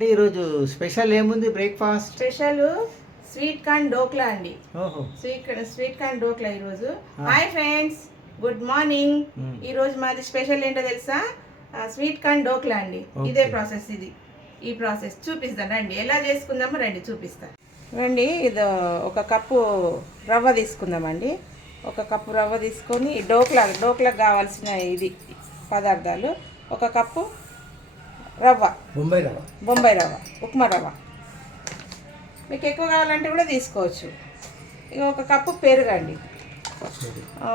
అంటే ఈరోజు స్పెషల్ ఏముంది breakfast? Special sweet corn dhokla అండి. ఓహో, స్వీట్ కార్న్ డోక్లా ఈరోజు. Hi friends, good morning. ఈరోజు మాది స్పెషల్ ఏంటో తెలుసా? స్వీట్ కార్న్ డోక్లా అండి. ఇదే ప్రాసెస్, ఈ ప్రాసెస్ చూపిస్తాను రండి. ఎలా చేసుకుందామో రండి చూపిస్తాను. రండి, ఇది ఒక కప్పు రవ్వ తీసుకుందామండి. ఒక కప్పు రవ్వ తీసుకొని డోక్లా కావాల్సిన ఇది పదార్థాలు: ఒక కప్పు రవ్వ, బొంబాయి రవ్వ, ఉప్మా రవ్వ. మీకు ఎక్కువ కావాలంటే కూడా తీసుకోవచ్చు. ఇక ఒక కప్పు పెరుగండి.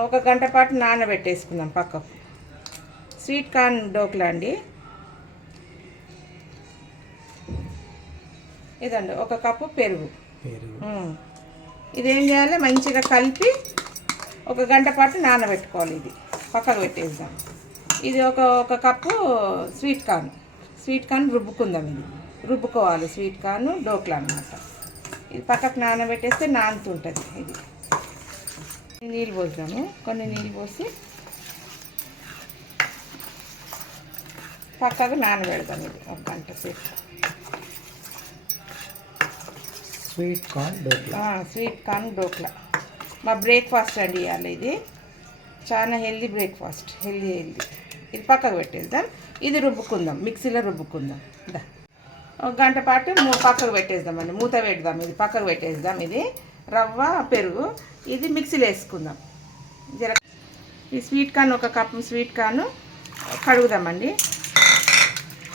ఒక గంట పాటు నానబెట్టేసుకుందాం పక్కకు. స్వీట్ కార్న్ డోక్లా అండి. ఇదండి ఒక కప్పు పెరుగు. ఇదేం చేయాలి, మంచిగా కలిపి ఒక గంట పాటు నానబెట్టుకోవాలి. ఇది పక్కకు పెట్టేద్దాం. ఇది ఒక కప్పు స్వీట్ కార్న్ రుబ్బుకుందాం. ఇది రుబ్బుకోవాలి, స్వీట్ కార్న్ డోక్లా అన్నమాట. ఇది పక్కకు నానబెట్టేస్తే నానుతుంటుంది. ఇది నీళ్ళు పోసాము, కొన్ని నీళ్ళు పోసి పక్కకు నానబెడదాం. ఇది ఒక గంట సేపు. స్వీట్ కార్న్ డోక్లా మా బ్రేక్ఫాస్ట్ అండి ఇవాళ. ఇది చాలా హెల్దీ బ్రేక్ఫాస్ట్, హెల్దీ. ఇది పక్కకు పెట్టేద్దాం. ఇది రుబ్బుకుందాం, మిక్సీలో రుబ్బుకుందాం. ఒక గంట పాటు పక్కకు పెట్టేద్దామండి. మూత పెడదాం, ఇది పక్కకు పెట్టేద్దాం. ఇది రవ్వ, పెరుగు, ఇది మిక్సీలో వేసుకుందాం. ఈ స్వీట్ కార్న్, ఒక కప్పు స్వీట్ కార్న్ కడుగుదామండి.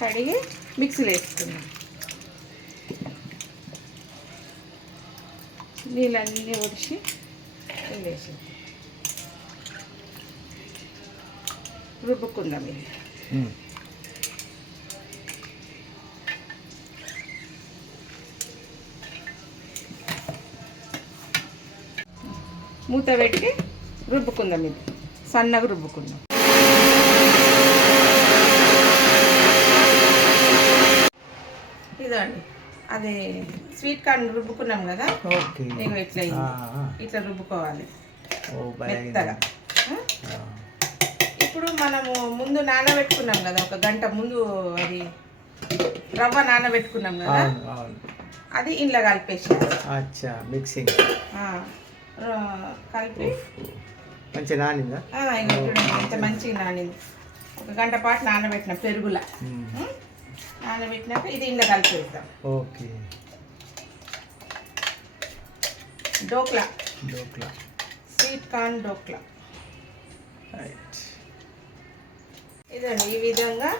కడిగి మిక్సీలో వేసుకుందాం. నీళ్ళన్నీ ఒడిచి వేసి రుబ్బుకుందాం. ఇది మూత పెట్టి రుబ్బుకుందాం. ఇది సన్నగా రుబ్బుకుందాం. ఇదండి, అది స్వీట్ కార్న్ రుబ్బుకున్నాం కదా. నేను ఇట్లా రుబ్బుకోవాలి మెత్తగా. ఇప్పుడు మనము ముందు నానబెట్టుకున్నాం కదా, ఒక గంట ముందు అది రవ్వ నానబెట్టుకున్నాం కదా, అది ఇంట్లో కలిపేసారు. మిక్సింగ్ కలిపి మంచిగా నానిందా? ఎంత మంచిగా నానింది. ఒక గంట పాటు నానబెట్టిన పెరుగులా నానబెట్టినాక ఇది ఇంట్లో కలిపేద్దాం. Okay, dhokla sweet corn dhokla. ఇదండి, ఈ విధంగా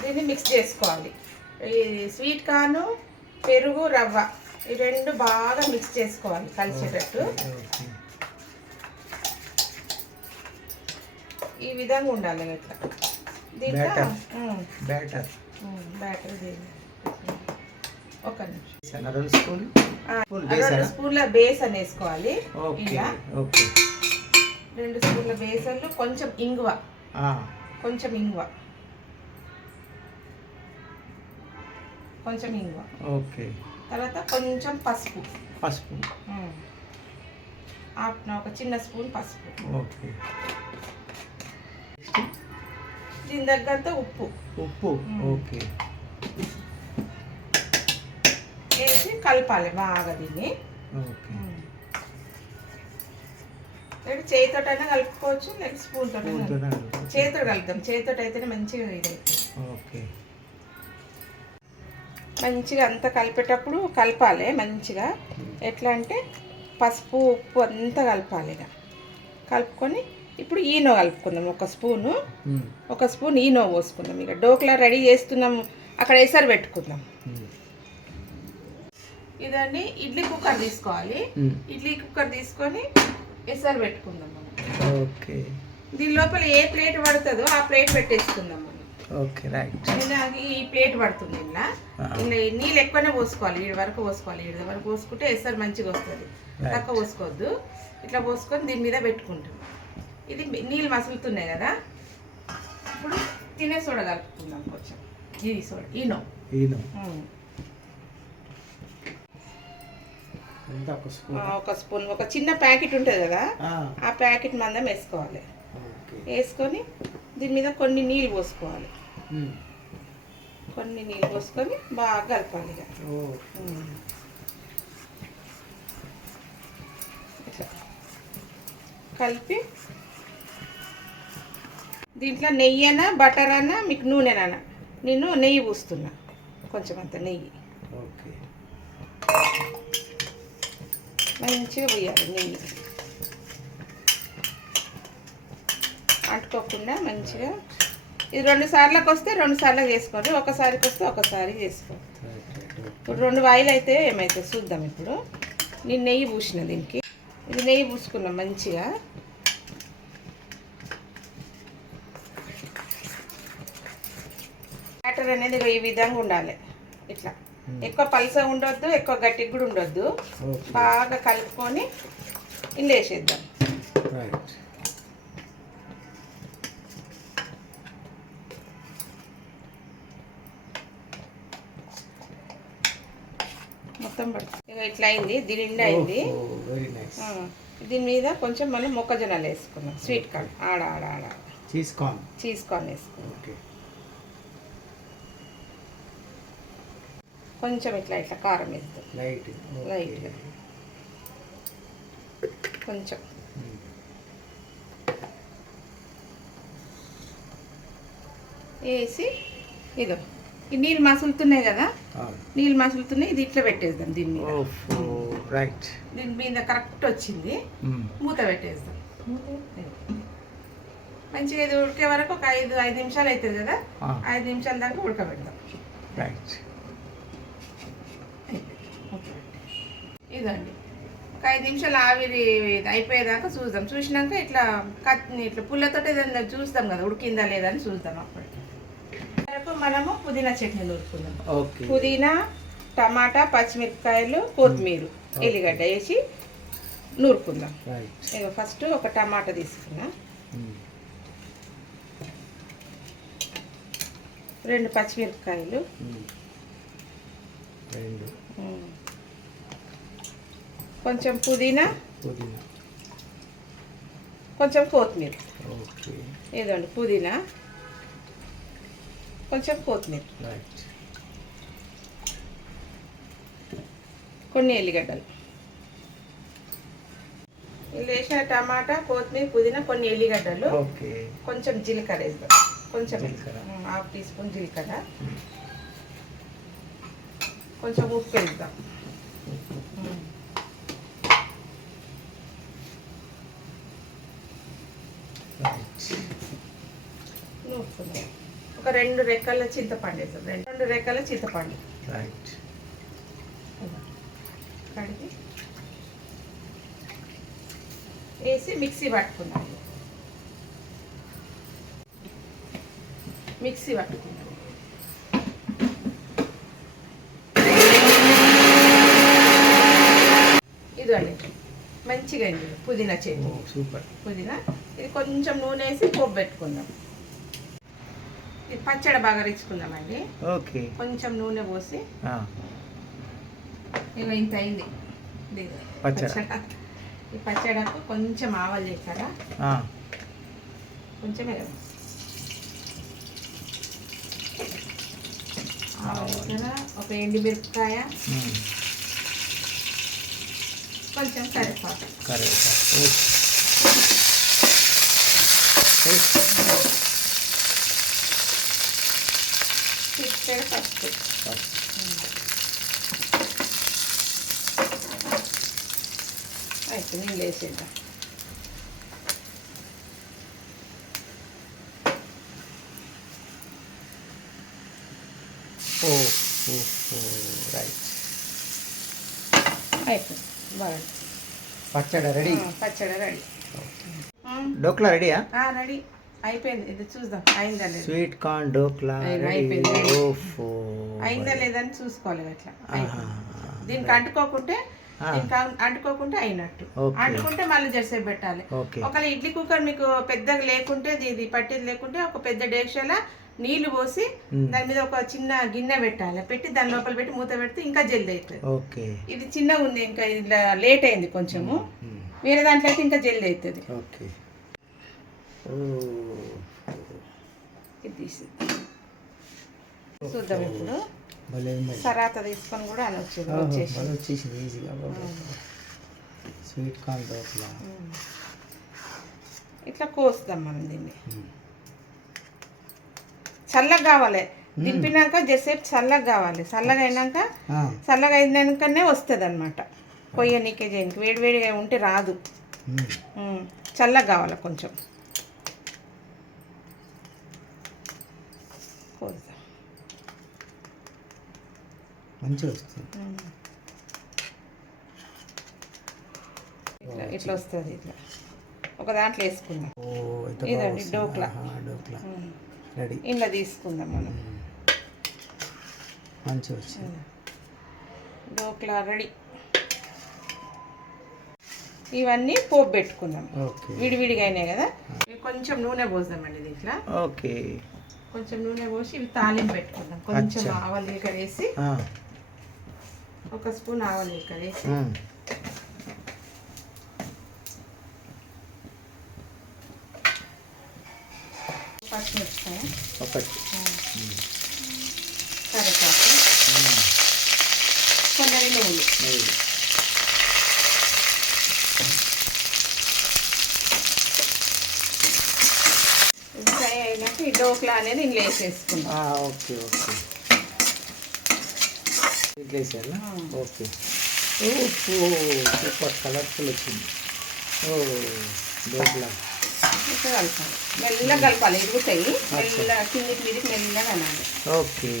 దీన్ని మిక్స్ చేసుకోవాలి. ఈ స్వీట్ కార్న్, పెరుగు, రవ్వ, ఈ రెండు బాగా మిక్స్ చేసుకోవాలి కలిసేటట్టు. ఈ విధంగా ఉండాలి. ఇట్లా దీంట్లో బ్యాటర్ ఒక నిమిషం. 2 స్పూన్ల బేసన్ వేసుకోవాలి. ఇలా 2 స్పూన్ల బేసన్లు, కొంచెం ఇంగువ, ఓకే. తర్వాత కొంచెం పసుపు, ఒక చిన్న స్పూన్ పసుపు. ఓకే. దీని తగ్గంత ఉప్పు. ఓకే. వేసి కలపాలి బాగా దీన్ని. లేదా చేతితోటైనా కలుపుకోవచ్చు, లేదా స్పూన్ తోట. చేతితో కలుపుతాం, చేతితో అయితేనే మంచిగా ఇది అవుతుంది. మంచిగా అంతా కలిపేటప్పుడు కలపాలి మంచిగా. ఎట్లా అంటే పసుపు, ఉప్పు అంతా కలపాలి. ఇక కలుపుకొని ఇప్పుడు ఈనో కలుపుకుందాం. ఒక స్పూన్ ఈనో పోసుకుందాం. ఇక డోక్లా రెడీ చేస్తున్నాం, అక్కడ ఎసరు పెట్టుకుందాం. ఇదండి, ఇడ్లీ కుక్కర్ తీసుకోవాలి. ఇడ్లీ కుక్కర్ తీసుకొని ఎసరు పెట్టుకుందాం మనం. ఓకే. దీని లోపల ఏ ప్లేట్ పడుతుందో ఆ ప్లేట్ పెట్టేసుకుందాం మనం. Okay, right. ఈ ప్లేట్ పడుతుంది. ఇలా నీళ్ళు ఎక్కువనే పోసుకోవాలి. 7 వరకు పోసుకోవాలి. 7 వరకు పోసుకుంటే ఎసరు మంచిగా వస్తుంది. తక్కువ పోసుకోవద్దు. ఇట్లా పోసుకొని దీని మీద పెట్టుకుంటాం. ఇది నీళ్ళు మసులుతున్నాయి కదా. ఇప్పుడు తినే సోడా కలుపుకుందాం కొంచెం. ఇది సోడా ఈనో. ఒక స్పూన్, ఒక చిన్న ప్యాకెట్ ఉంటుంది కదా, ఆ ప్యాకెట్ మందం వేసుకోవాలి. వేసుకొని దీని మీద కొన్ని నీళ్ళు పోసుకోవాలి. కొన్ని నీళ్ళు పోసుకొని బాగా కలపాలి ఇక. ఇట్లా కలిపి దీంట్లో నెయ్యి అయినా బటర్ అయినా మీకు నూనెనా, నేను నెయ్యి పూస్తున్నా, కొంచెం అంత నెయ్యి ఓకే. మంచిగా పోయాలి నెయ్యి, అంటుకోకుండా మంచిగా. ఇది 2 సార్లకు వస్తే 2 సార్లు చేసుకోండి, ఒకసారికి వస్తే ఒకసారి చేసుకోండి. ఇప్పుడు 2 వాయిలు అయితే ఏమైతే చూద్దాం. ఇప్పుడు నేను నెయ్యి పూసిన దీనికి, ఇది నెయ్యి పూసుకున్నాం మంచిగా. బ్యాటర్ అనేది ఈ విధంగా ఉండాలి, ఇట్లా ఎక్కువ పలసగా ఉండొద్దు, ఎక్కువ గట్టిగా కూడా ఉండొద్దు. బాగా కలుపుకొని ఇందులో వేసేద్దాం. మొత్తం ఇక ఇట్లా అయింది, దీని నిండా అయింది. దీని మీద కొంచెం మనం మొక్కజొన్నలు వేసుకున్నాం, స్వీట్ కార్న్ ఆడ ఆడ ఆడ చీజ్ కార్న్ వేసుకున్నాం. కొంచెం ఇట్లా ఇట్లా కారం వేస్తాం లైట్గా, కొంచెం వేసి ఇదో ఈ నీళ్ళు మసులుతున్నాయి కదా, నీళ్ళు మసులుతున్నాయి, ఇది ఇట్లా పెట్టేద్దాం దీని మీద. రైట్, దీని మీద కరెక్ట్ వచ్చింది, మూత పెట్టేద్దాం. మంచిగా ఇది ఉడికే వరకు ఒక 5 నిమిషాలు అవుతుంది కదా, 5 నిమిషాల దాకా ఉడకబెడదాం. రైట్, ఇదండి ఒక 5 నిమిషాలు ఆవిరి అయిపోయేదాకా చూద్దాం. చూసినాక ఇట్లా ఇట్లా పుల్లతో ఏదైనా చూస్తాం కదా ఉడికిందా లేదా అని చూద్దాం. అప్పటికి వరకు మనము పుదీనా చట్నీ నూరుకుందాం. పుదీనా, టమాటా, పచ్చిమిరపకాయలు, కొత్తిమీర, ఎల్లిగడ్డ వేసి నూరుకుందాం. ఇక ఫస్ట్ ఒక టమాటా తీసుకున్నా, 2 పచ్చిమిరపకాయలు, కొంచెం పుదీనా, కొంచెం కొత్తిమీర. ఏదండి పుదీనా, కొంచెం కొత్తిమీర, కొన్ని ఎల్లిగడ్డలు. ఇలా వేసిన టమాటా, కొత్తిమీర, పుదీనా, కొన్ని ఎల్లిగడ్డలు, కొంచెం జీలకర్ర వేద్దాం, కొంచెం 1/2 టీ స్పూన్ జీలకర్ర, కొంచెం ఉప్పు వేద్దాం. ఒక 2 రెక్కల చింతపండు వేద్దాం, 2 రెక్కల చింతపండు కడిగి వేసి మిక్సీ పట్టుకున్నాం. ఇదండి మంచిగా అయింది పుదీనా చట్నీ. సూపర్. పుదీనా ఇది కొంచెం నూనె వేసి పోపు పెట్టుకుందాం. ఇది పచ్చడి బాగా రిచ్చుకుందామండి. ఓకే, కొంచెం నూనె పోసి ఇక ఇంత అయింది పచ్చడి. ఈ పచ్చడకు కొంచెం ఆవాలు చేస్తారా, కొంచెమే కదా ఆవాలు వేసారా, ఒక ఎండుమిరపకాయ, కొంచెం కరివేపాకు. చిటికెడు పసుపు. అయితే నేను వేసేద్దాం. రైట్, అయిపోయింది బాగా పచ్చడి రెడీ. డోక్లా రెడీయా? రెడీ అయిపోయింది. ఇది చూద్దాం అయిందా లేదా. స్వీట్ కార్న్ డోక్లా అయిపోయింది. అయిందా లేదని చూసుకోవాలి. అట్లా దీనికి అంటుకోకుంటే అయినట్టు, అంటుకుంటే మళ్ళీ జెర్సేపు పెట్టాలి. ఒకవేళ ఇడ్లీ కుక్కర్ మీకు పెద్దగా లేకుంటే, ఇది పట్టేది లేకుంటే ఒక పెద్ద డేక్షాల నీళ్లు పోసి దాని మీద ఒక చిన్న గిన్నె పెట్టాలి, పెట్టి దాని లోపల పెట్టి మూత పెడితే ఇంకా జల్ది అవుతుంది. ఇది చిన్నగా ఉంది, ఇంకా ఇలా లేట్ అయింది కొంచెము. వేరే దాంట్లో అయితే ఇంకా జల్ది అవుతుంది. ఇది తీసి చూద్దాం ఇప్పుడు భలే ఉంది. సరాత తీసుకొని కూడా అనొచ్చు ఓహో, వచ్చేసి భలే వచ్చేసింది ఈజీగా. Sweet corn dhokla. ఇట్లా కోస్తాం మనం దీన్ని. చల్లగా కావాలి, దింపినాక జసేపు చల్లగా కావాలి. చల్లగా అయినాక చల్లగా అయినాకనే వస్తుంది అనమాట కొయ్యనీకే చేయనికి. వేడివేడిగా ఉంటే రాదు. చల్లగా కావాలి కొంచెం. కోద్దాం. మంచిగా వస్తుంది. ఇట్లా ఇట్లా వస్తుంది. ఇట్లా ఒక దాంట్లో వేసుకుందాం. ఓ, ఎంత ఇదండి బాగా డోక్లా. వస్తుంది. డోక్లా రెడీ. ఇలా తీసుకుందాం మనం. మంచిగా వచ్చింది. డోక్లా రెడీ. ఇవన్నీ పోపు పెట్టుకుందాం. ఓకే, విడివిడిగా అయినాయి కదా. ఇవి కొంచెం నూనె పోద్దామండి దీంట్లో. ఓకే. కొంచెం నూనె పోసి ఇవి తాలింపు పెట్టుకుందాం. కొంచెం అచ్చా. ఆవాలు జీలకర్ర వేసి, ఒక స్పూన్ ఆవాలు జీలకర్ర వేసి, పచ్చిమిరపకాయ, ఒకటి. కరివేపాకు, కొందరి నువ్వులు. నెయ్యి. ఫ్రై అయినాక ఈ డోక్లా అనేది ఇంట్లో వేసేసుకుందాం. Okay, okay. ఇట్లా వేసేయాలా? ఓకే. సూపర్ కలర్ఫుల్ వచ్చింది. ఓ, డోక్లా. ఇట్లా కలపాలి, మెల్లగా కలపాలి. ఇరుగుతాయి. మెల్లగా కిందికి మీదకి మెల్లగా అనాలి. ఓకే.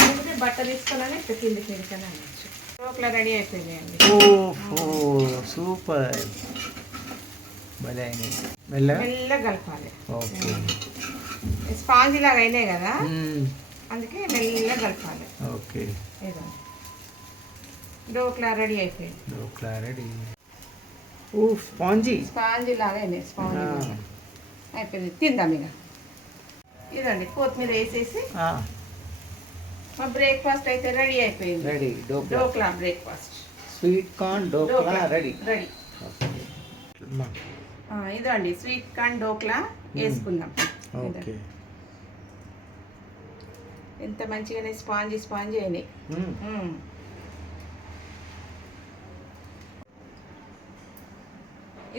లేకపోతే బట్ట తీసుకున్నానే ఇట్లా కిందికి మీదకి అనొచ్చు. డోక్లా రెడీ అయిపోయినాయండి. ఓహో, సూపర్. భలే అయినాయి. మెల్లగా. మెల్లగా కలపాలి. ఓకే. స్పాంజ్ లాగా అయినాయి కదా, అందుకే మెల్లగా కలపాలి. ఓకే. ఏదో డోక్లా రెడీ అయిపోయింది. డోక్లా రెడీ. ఓ, స్పాంజీ. స్పాంజ్ లాగా అయినాయి. స్పాంజ్ లాగా అయిపోయింది. తిందాం ఇక. ఇదండి కొత్తిమీర వేసేసి మా బ్రేక్ఫాస్ట్ అయితే రెడీ అయిపోయింది. Ready. Dhokla. Dhokla breakfast. Sweet corn dhokla ready. Ready. ఇదండి స్వీట్ కార్న్ డోక్లా వేసుకుందాం. ఓకే. ఎంత మంచిగానే స్పాంజీ స్పాంజీ అయినాయి.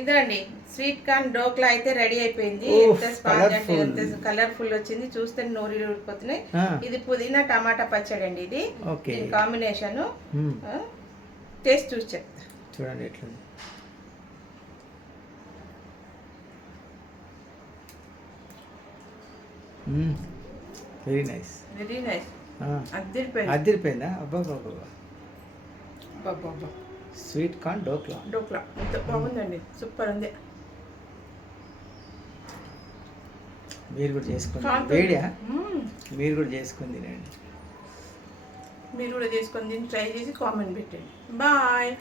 ఇదండి స్వీట్ కార్న్ డోక్లా అయితే రెడీ అయిపోయింది. ఎంత స్పాంజ్ అంటే ఎంత కలర్ఫుల్ వచ్చింది. చూస్తే నోరు ఊరిపోతున్నాయి. ఇది పుదీనా టమాటా పచ్చడి అండి. ఇది కాంబినేషన్. టేస్ట్ చూసి చెప్తా. చూడండి ఎట్లా. Very nice. Very nice. అదిరిపోయిందా? అబ్బా అబ్బా. Sweet corn dhokla. డోక్లా ఎంత బాగుందండి. సూపర్ ఉంది. మీరు కూడా చేసుకోండి. వేడియా? మీరు కూడా చేసుకొని తినండి. మీరు కూడా చేసుకొని తిని ట్రై చేసి కామెంట్ పెట్టండి. బాయ్.